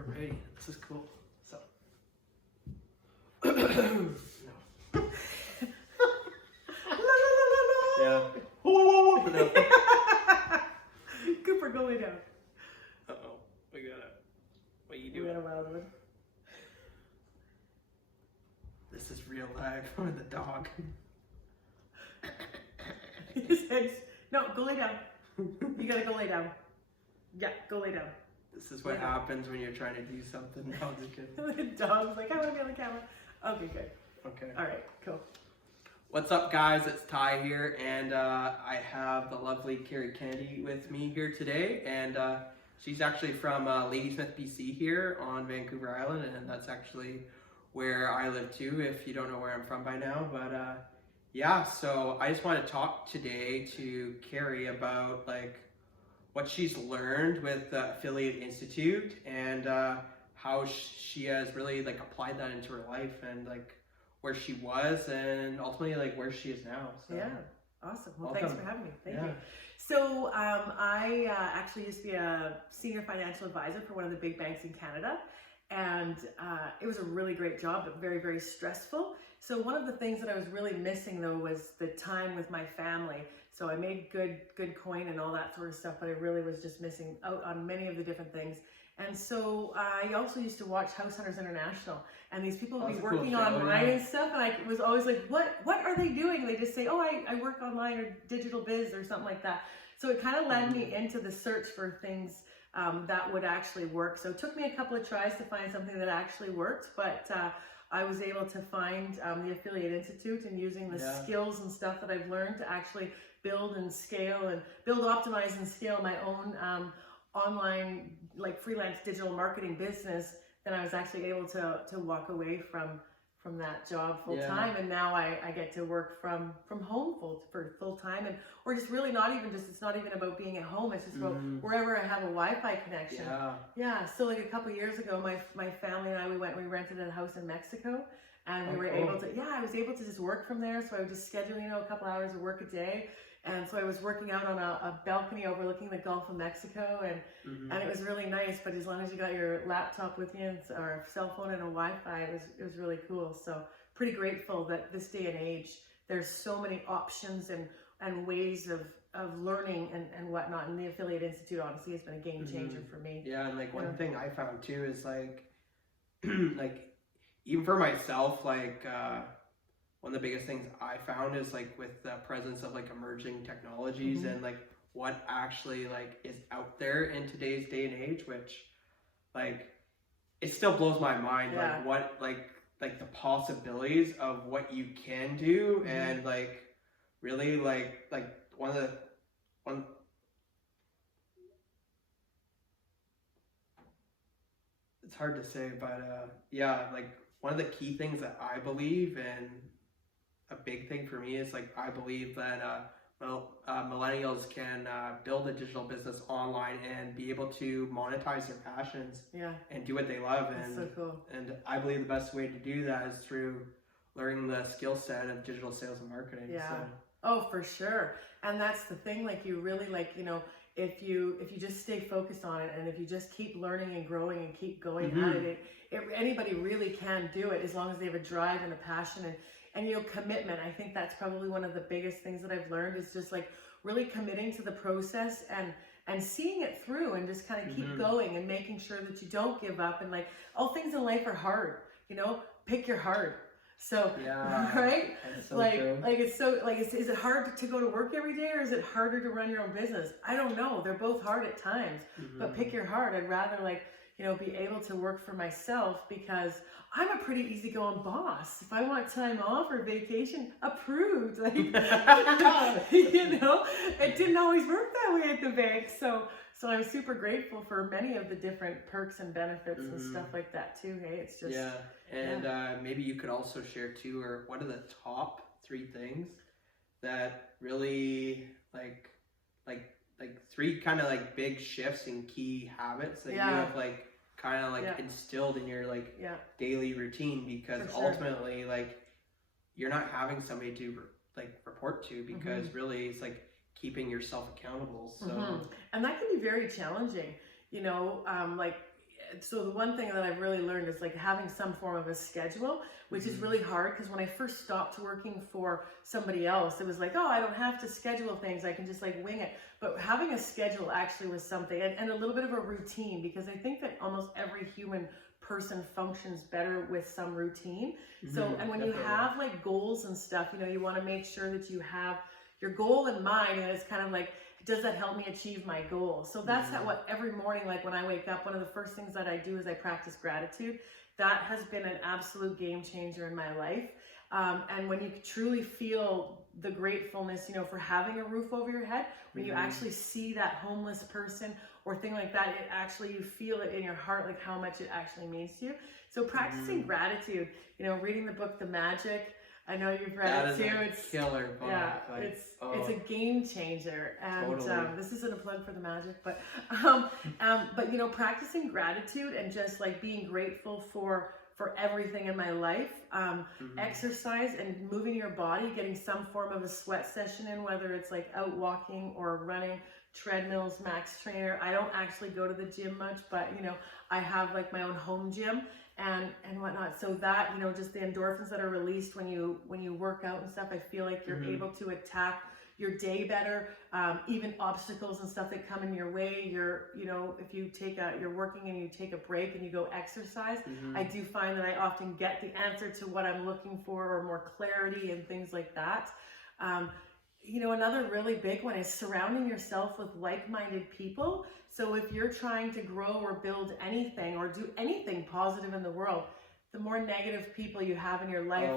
Alrighty, this is cool. So, yeah. No. Cooper, go lay down. Uh-oh, we got it. What are you You doing? got a wild one. This is real life with the dog. His head's... No, go lay down. You gotta go lay down. Yeah, go lay down. This is what happens when you're trying to do something. No, I'm just kidding. The dog's like, I want to be on the camera. Okay, good. Okay. All right, cool. What's up, guys? It's Ty here, and I have the lovely Kerry Kennedy with me here today, and she's actually from Ladysmith, BC here on Vancouver Island, and that's actually where I live too, if you don't know where I'm from by now. But yeah, so I just want to talk today to Kerry about like what she's learned with the Affiliate Institute and how she has really like applied that into her life and like where she was and ultimately like where she is now. So, yeah, awesome. Well, welcome. Thanks for having me. Thank Yeah. you. So I actually used to be a senior financial advisor for one of the big banks in Canada. And it was a really great job, but very, very stressful. So one of the things that I was really missing though was the time with my family. So I made good coin and all that sort of stuff, but I really was just missing out on many of the different things. And so I also used to watch House Hunters International, and these people would be working online and stuff, and I was always like, what are they doing? And they just say, oh, I work online or digital biz or something like that. So it kind of led me into the search for things that would actually work. So it took me a couple of tries to find something that actually worked, but I was able to find the Affiliate Institute and using the skills and stuff that I've learned to actually build and scale and optimize and scale my own online like freelance digital marketing business. Then I was actually able to walk away from that job full time, and now I get to work from home full time, and or just really not even just, it's not even about being at home, it's just about wherever I have a Wi-Fi connection. So like a couple years ago my family and I, we rented a house in Mexico, and we were able to I was able to just work from there. So I would just schedule a couple hours of work a day. And so I was working out on a balcony overlooking the Gulf of Mexico, and it was really nice. But as long as you got your laptop with you or a cell phone and a Wi-Fi, it was really cool. So pretty grateful that this day and age, there's so many options and ways of learning and whatnot. And the Affiliate Institute honestly has been a game changer for me. Yeah, and like one thing I found too is like, like even for myself, like one of the biggest things I found is like with the presence of like emerging technologies and like what actually like is out there in today's day and age, which like it still blows my mind, like what like the possibilities of what you can do, and like really like one it's hard to say, but yeah, like one of the key things that I believe, and a big thing for me, is like I believe that millennials can build a digital business online and be able to monetize their passions and do what they love. That's so cool. And I believe the best way to do that is through learning the skill set of digital sales and marketing. Oh, for sure. And that's the thing, like you really like, if you just stay focused on it, and if you just keep learning and growing and keep going at it, anybody really can do it as long as they have a drive and a passion and commitment. I think that's probably one of the biggest things that I've learned, is just like really committing to the process and seeing it through, and just kind of keep going and making sure that you don't give up. And like all things in life are hard, pick your hard. So right, so like true. like it's so like is it hard to go to work every day, or is it harder to run your own business? I don't know. They're both hard at times, but pick your heart. I'd rather like be able to work for myself, because I'm a pretty easygoing boss. If I want time off or vacation, approved. Like, it didn't always work that way at the bank. So I'm super grateful for many of the different perks and benefits and stuff like that too. Hey, it's just maybe you could also share too, or what are the top 3 things that really like 3 kind of like big shifts in key habits that you have like kind of like instilled in your like daily routine, because ultimately like you're not having somebody to like report to, because really it's like keeping yourself accountable. So and that can be very challenging, like so the one thing that I've really learned is like having some form of a schedule, which is really hard, because when I first stopped working for somebody else, it was like, oh, I don't have to schedule things, I can just like wing it. But having a schedule actually was something, and a little bit of a routine, because I think that almost every human person functions better with some routine. So, and when you have like goals and stuff, you know, you want to make sure that you have your goal in mind, and it's kind of like, does that help me achieve my goal? So that's what every morning, like when I wake up, one of the first things that I do is I practice gratitude. That has been an absolute game changer in my life. And when you truly feel the gratefulness, you know, for having a roof over your head, when you actually see that homeless person or thing like that, it actually, you feel it in your heart, like how much it actually means to you. So practicing gratitude, you know, reading the book, The Magic, I know you've read it too. It's killer book. Yeah, like, it's a game changer. And this isn't a plug for The Magic, but you know, practicing gratitude and just like being grateful for everything in my life, exercise and moving your body, getting some form of a sweat session in, whether it's like out walking or running, treadmills, Max Trainer. I don't actually go to the gym much, but you know, I have like my own home gym and whatnot. So that, you know, just the endorphins that are released when you work out and stuff, I feel like you're able to attack your day better, even obstacles and stuff that come in your way. You know, if you you're working and you take a break and you go exercise, I do find that I often get the answer to what I'm looking for, or more clarity and things like that. You know, another really big one is surrounding yourself with like-minded people. So if you're trying to grow or build anything or do anything positive in the world, the more negative people you have in your life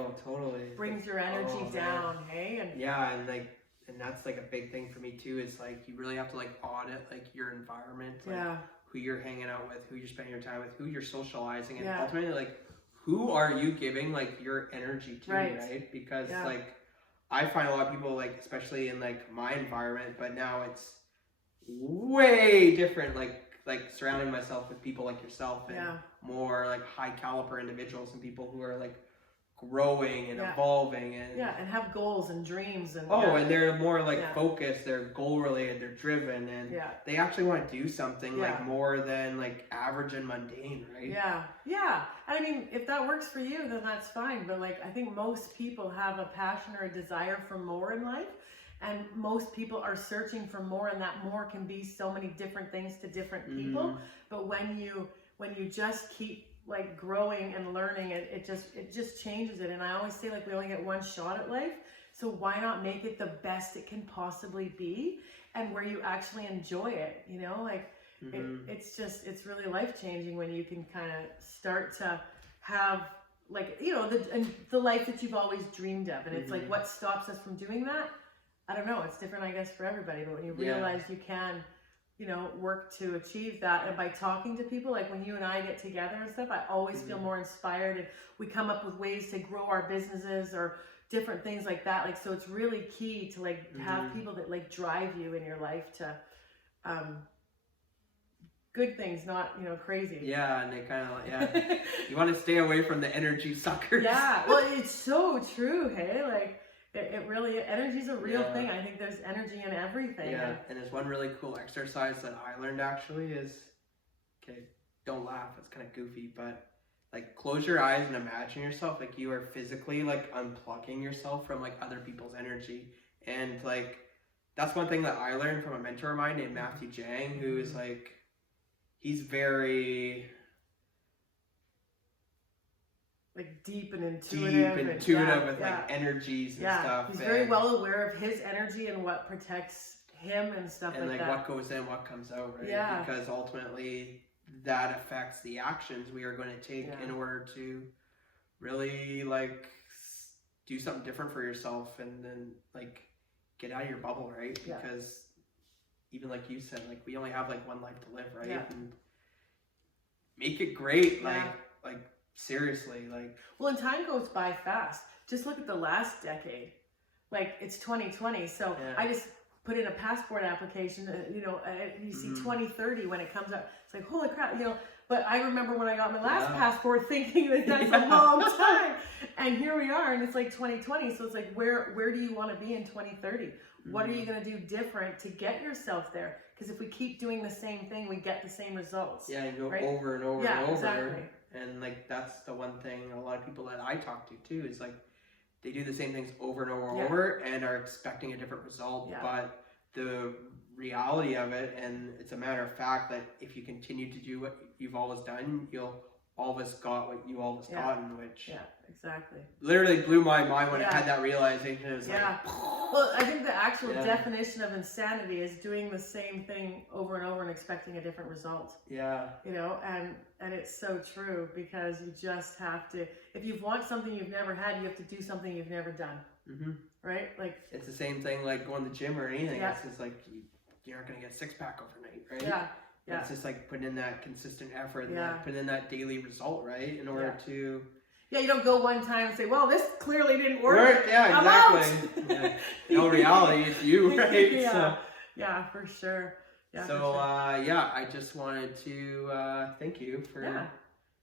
brings your energy down, hey? And and that's like a big thing for me too, is like you really have to like audit like your environment, like who you're hanging out with, who you're spending your time with, who you're socializing, and ultimately like who are you giving like your energy to, right? Because like I find a lot of people, like especially in like my environment, but now it's way different, like surrounding myself with people like yourself and more like high caliber individuals and people who are like growing and evolving and and have goals and dreams and and they're more like focused, they're goal related, they're driven, and they actually want to do something like more than like average and mundane, right? And I mean, if that works for you, then that's fine, but like I think most people have a passion or a desire for more in life, and most people are searching for more, and that more can be so many different things to different people. But when you just keep like growing and learning, it just changes it. And I always say, like, we only get one shot at life, so why not make it the best it can possibly be, and where you actually enjoy it, you know? Like it's really life-changing when you can kind of start to have like, you know, the life that you've always dreamed of. And it's like, what stops us from doing that? I don't know, it's different I guess for everybody, but when you realize you can, you know, work to achieve that. And by talking to people, like when you and I get together and stuff, I always feel more inspired, and we come up with ways to grow our businesses or different things like that. Like, so it's really key to like have people that like drive you in your life to good things, not, you know, crazy. And they kind of you want to stay away from the energy suckers. Well, it's so true, hey, like it really, energy's a real thing. I think there's energy in everything. And there's one really cool exercise that I learned actually is, okay, don't laugh, it's kind of goofy, but like close your eyes and imagine yourself like you are physically like unplugging yourself from like other people's energy. And like that's one thing that I learned from a mentor of mine named Matthew Jang, who is like, he's very like deep and intuitive with like energies and stuff. He's very well aware of his energy and what protects him and stuff and like that. And what goes in, what comes out, right? Because ultimately that affects the actions we are going to take in order to really like do something different for yourself, and then like get out of your bubble, right? Because even like you said, like we only have like one life to live, right? And make it great, like seriously, like. Well, and time goes by fast. Just look at the last decade. Like it's 2020, so I just put in a passport application. You know, you see 2030 when it comes out. It's like, holy crap, you know. But I remember when I got my last passport, thinking that that's a long time, and here we are, and it's like 2020. So it's like, where do you want to be in 2030? What are you going to do different to get yourself there? Because if we keep doing the same thing, we get the same results. Yeah, you go right? over and over Yeah, and over. exactly. And like that's the one thing a lot of people that I talk to too is like they do the same things over and over and over and are expecting a different result. Yeah. But the reality of it, and it's a matter of fact that if you continue to do what you've always done, you'll always got what you always gotten, which exactly literally blew my mind when I had that realization. It was like, well, I think the actual definition of insanity is doing the same thing over and over and expecting a different result. Yeah. You know, and it's so true, because you just have to, if you want something you've never had, you have to do something you've never done. Mm-hmm. Right? Like it's the same thing like going to the gym or anything. It's just like you aren't gonna get a six-pack overnight, right? Yeah. It's just like putting in that consistent effort and putting in that daily result, right? In order to... Yeah, you don't go one time and say, well, this clearly didn't work. Yeah, exactly. No reality, it's you, right? Yeah, for sure. Yeah, so, for sure. I just wanted to thank you for... Yeah,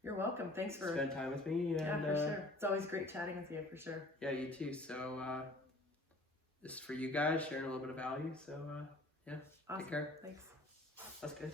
you're welcome. Thanks for... spending time with me. And, yeah, for sure. It's always great chatting with you, for sure. Yeah, you too. So, this is for you guys, sharing a little bit of value. So, yeah, awesome. Take care. Thanks. That's good.